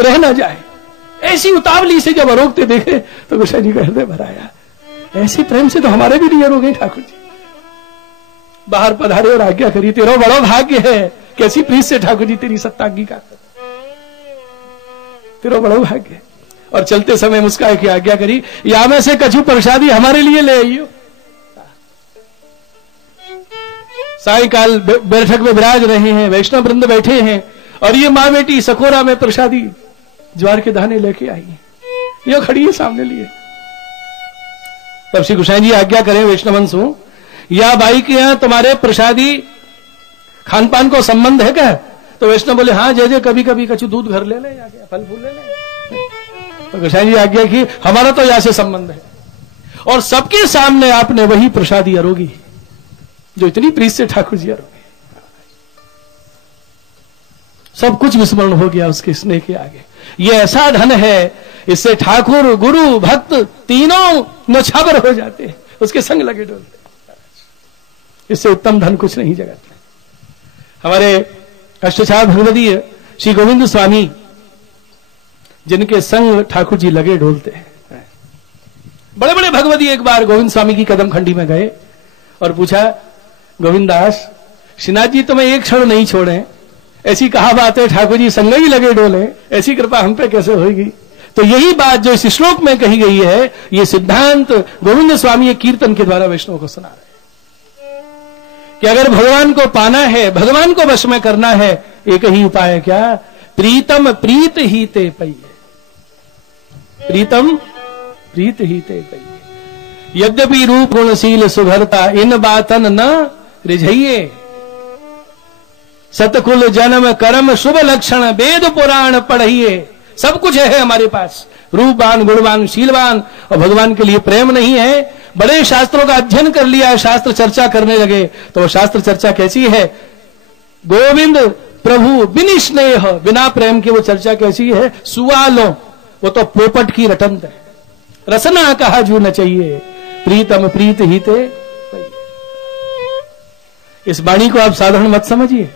रह ना जाए। ऐसी उतावली से जब अरोगते देखे तो गोसाई जी का हृदय भराया। ऐसी प्रेम से तो हमारे भी नहीं अरोगे ठाकुर जी। बाहर पधारे और आज्ञा करी, तेरा बड़ा भाग्य है, कैसी प्रीत से ठाकुर जी तेरी सत्तांगी का, तेरा बड़ा भाग्य। और चलते समय मुस्काए की आज्ञा करी, या में से कछु प्रसादी हमारे लिए ले आइयो। सायकाल बैठक में विराज रहे हैं, वैष्णव वृंद बैठे हैं, और ये मां बेटी सकोरा में प्रसादी ज्वार के दाने लेके आई है, ये खड़ी है सामने लिए। तब श्री गोसाई जी आज्ञा करें वैष्णवंशों, या बाई के यहां तुम्हारे प्रसादी खान पान को संबंध है क्या? तो वैष्णव बोले हाँ, जय कभी कभी कछु दूध घर ले ले, या फल फूल ले ले। तो गोसाई जी आज्ञा की, हमारा तो यहां से संबंध है, और सबके सामने आपने वही प्रसादी अरोगी जो इतनी प्रीत से ठाकुर जी अरोगे। सब कुछ विस्मरण हो गया उसके स्नेह के आगे। ये ऐसा धन है, इससे ठाकुर गुरु भक्त तीनों नौछावर हो जाते हैं, उसके संग लगे डोलते। इससे उत्तम धन कुछ नहीं जगत में। हमारे अष्टाचार भगवदीय श्री गोविंद स्वामी, जिनके संग ठाकुर जी लगे डोलते हैं, बड़े बड़े भगवदीय एक बार गोविंद स्वामी की कदम खंडी में गए और पूछा, गोविंद दास श्रीनाथ जी तुम्हें एक क्षण नहीं छोड़े, ऐसी कहा बात है ठाकुर जी संग ही लगे डोले, ऐसी कृपा हम पे कैसे होगी? तो यही बात जो इस श्लोक में कही गई है, ये सिद्धांत गोविंद स्वामी एक कीर्तन के द्वारा वैष्णव को सुना रहे हैं कि अगर भगवान को पाना है, भगवान को वश में करना है, एक ही उपाय है, क्या? प्रीतम प्रीत ही ते पई, प्रीतम प्रीत ही ते पई। यद्यपि रूप गुणशील सुघरता, इन बातन न रिझइये, सतकुल जन्म कर्म शुभ लक्षण, वेद पुराण पढ़िए। सब कुछ है हमारे पास, रूपवान गुणवान शीलवान, और भगवान के लिए प्रेम नहीं है। बड़े शास्त्रों का अध्ययन कर लिया, शास्त्र चर्चा करने लगे, तो वो शास्त्र चर्चा कैसी है? गोविंद प्रभु बिन स्नेह, बिना प्रेम के वो चर्चा कैसी है? सुवालो, वो तो पोपट की रटंत है। रसना कहा जू न चाहिए, प्रीतम प्रीत ही ते। इस वाणी को आप साधारण मत समझिए,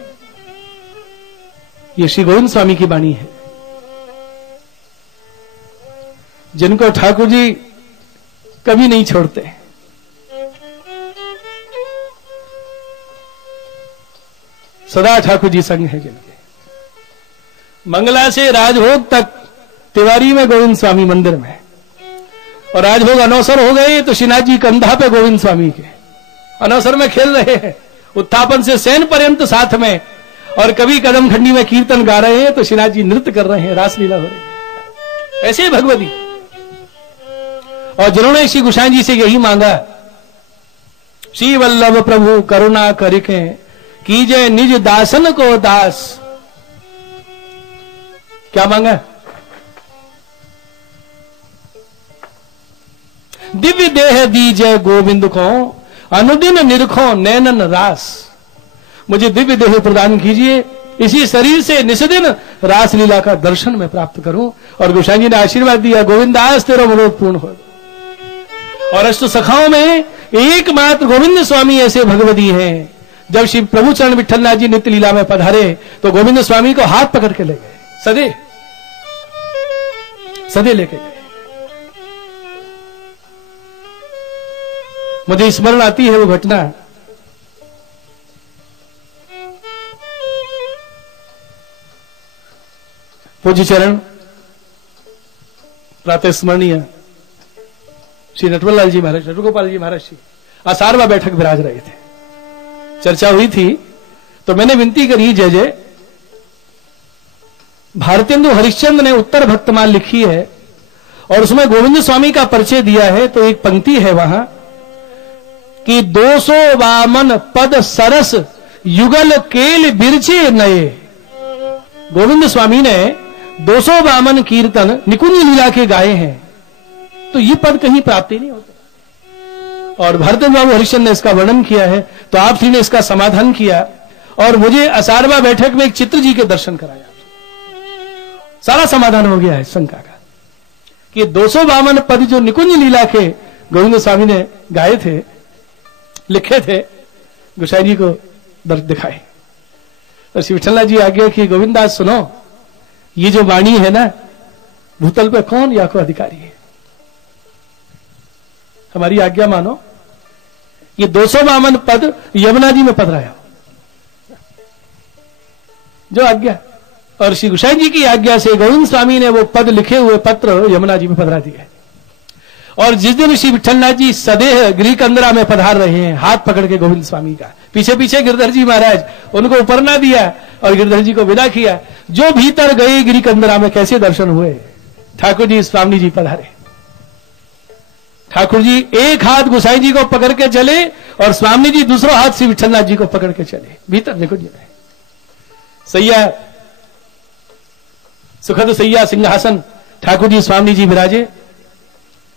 ये श्री गोविंद स्वामी की वाणी है, जिनको ठाकुर जी कभी नहीं छोड़ते। सदा ठाकुर जी संग है जिनके। मंगला से राजभोग तक तिवारी में गोविंद स्वामी मंदिर में, और राजभोग अनवसर हो गए तो श्रीनाथ जी कंधा पे गोविंद स्वामी के अनवसर में खेल रहे हैं, उत्थापन से सैन पर्यंत साथ में, और कभी कदम खंडी में कीर्तन गा रहे हैं तो श्रीनाथ जी नृत्य कर रहे हैं, रासलीला हो रही है। ऐसे भगवती, और जिन्होंने श्री गोसाई जी से यही मांगा, श्री वल्लभ प्रभु करुणा करिके कीजय निज दासन को दास। क्या मांगा? दिव्य देह दीजय गोविंद को अनुदिन निरखो नैनन रास। मुझे दिव्य देह प्रदान कीजिए, इसी शरीर से निस्दिन रासलीला का दर्शन में प्राप्त करूं। और गोसाई जी ने आशीर्वाद दिया, गोविंदास तेरा मनोरथ पूर्ण हो। और अष्ट सखाओं में एकमात्र गोविंद स्वामी ऐसे भगवती हैं, जब श्री प्रभु चरण विठलनाथ जी नित्य लीला में पधारे तो गोविंद स्वामी को हाथ पकड़ के ले गए, सदे सदे लेके गए। मुझे स्मरण आती है वो घटना, पूज्य चरण प्रातः स्मरणीय श्री नटवरलाल जी महाराज, नटगोपाल जी महाराज जी आसारवा बैठक विराज रहे थे। चर्चा हुई थी तो मैंने विनती करी, जय जय भारतेंदु हरिश्चंद्र ने उत्तर भक्तमाल लिखी है और उसमें गोविंद स्वामी का परिचय दिया है। तो एक पंक्ति है वहां कि 252 पद सरस युगल केल बिरचे नए। गोविंद स्वामी ने 252 कीर्तन निकुंज लीला के गाए हैं, तो ये पद कहीं प्राप्ति नहीं होते। और भरतन बाबू हरिश्चंद्र ने इसका वर्णन किया है, तो आप श्री ने इसका समाधान किया और मुझे असारवा बैठक में एक चित्र जी के दर्शन कराया। सारा समाधान हो गया है शंका का कि 252 पद जो निकुंज लीला के गोविंद स्वामी ने गाए थे, लिखे थे, गोसाई जी को दिखाए। तो श्री विठलनाथ जी आगे कि गोविंदास सुनो, ये जो वाणी है ना, भूतल पे कौन या को अधिकारी है, हमारी आज्ञा मानो। ये 252 पद यमुना जी में पधराया, जो आज्ञा। और श्री गोसाई जी की आज्ञा से गोविंद स्वामी ने वो पद लिखे हुए पत्र यमुना जी में पधरा दिए। और जिस दिन श्री विठलनाथ जी सदेह गिरिकंदरा में पधार रहे हैं, हाथ पकड़ के गोविंद स्वामी का, पीछे पीछे गिरधर जी महाराज, उनको उपरना दिया और गिरधर जी को विदा किया। जो भीतर गए गिरिकंदरा में कैसे दर्शन हुए, ठाकुर जी स्वामी जी पधारे। ठाकुर जी एक हाथ गोसाई जी को पकड़ के चले और स्वामी जी दूसरा हाथ श्री विठलनाथ जी को पकड़ के चले भीतर। देखो जी, सैया सुखद सैया सिंहासन, ठाकुर जी स्वामी जी विराजे,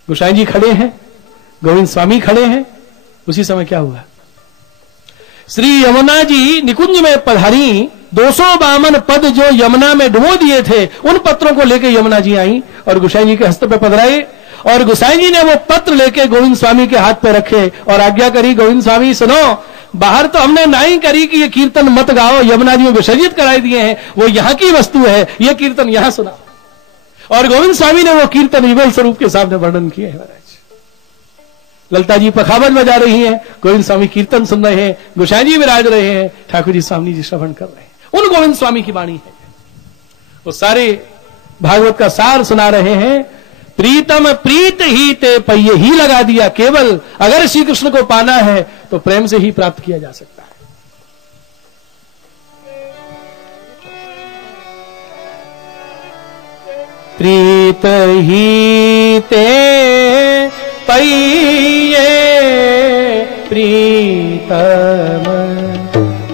गोसाई जी खड़े हैं, गोविंद स्वामी खड़े हैं। उसी समय क्या हुआ, श्री यमुना जी निकुंज में पधारी। 252 पद जो यमुना में डुबो दिए थे, उन पत्रों को लेकर यमुना जी आई और गोसाई जी के हस्त पे पधराए। और गोसाई जी ने वो पत्र लेके गोविंद स्वामी के हाथ पे रखे और आज्ञा करी, गोविंद स्वामी सुनो, बाहर तो हमने नाई करी कि ये कीर्तन मत गाओ, यमुना जी में विसर्जित कराई दिए हैं, वो यहाँ की वस्तु है, ये कीर्तन यहाँ सुनाओ। और गोविंद स्वामी ने वो कीर्तन विमल स्वरूप के सामने वर्णन किए है महाराज। ललता जी पखावज बजा रही हैं, गोविंद स्वामी कीर्तन सुन रहे हैं, गोसाई जी विराज रहे हैं, ठाकुर जी स्वामी जी श्रवण कर रहे हैं। उन गोविंद स्वामी की वाणी है, वो सारे भागवत का सार सुना रहे हैं। प्रीतम प्रीत ही ते पहिए ही लगा दिया, केवल अगर श्री कृष्ण को पाना है तो प्रेम से ही प्राप्त किया जा सकता है। प्रीत ही ते पहिए प्रीतम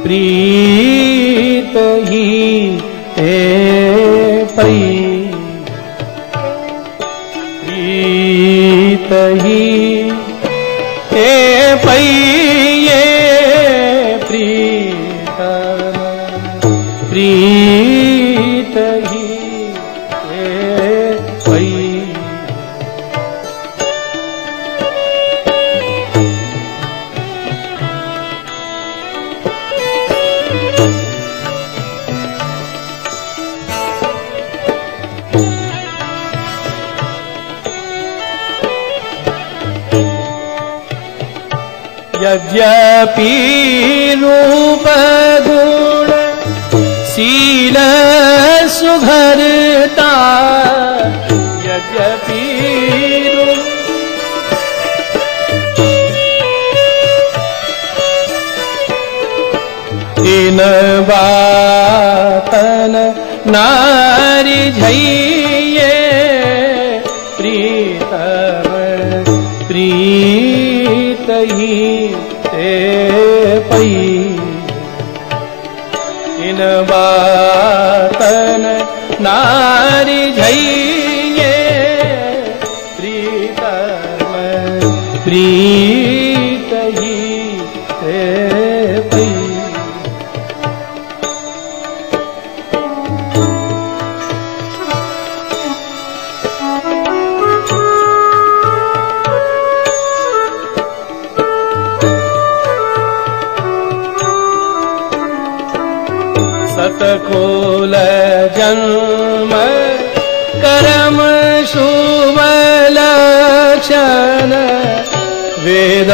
प्रीत ही ते पहिए ही हे पहिए प्रीतम प्रीत ही हे पहिए। यद्यपि रूप गुण शील सुघरता यद्यपि इन बातन नारी झइये प्रीतम प्रीत ही ते पई इन बातन नारी झइये प्रीतम प्रीत ही ते पई। सतकुल जन्म कर्म शुभ लक्षण वेद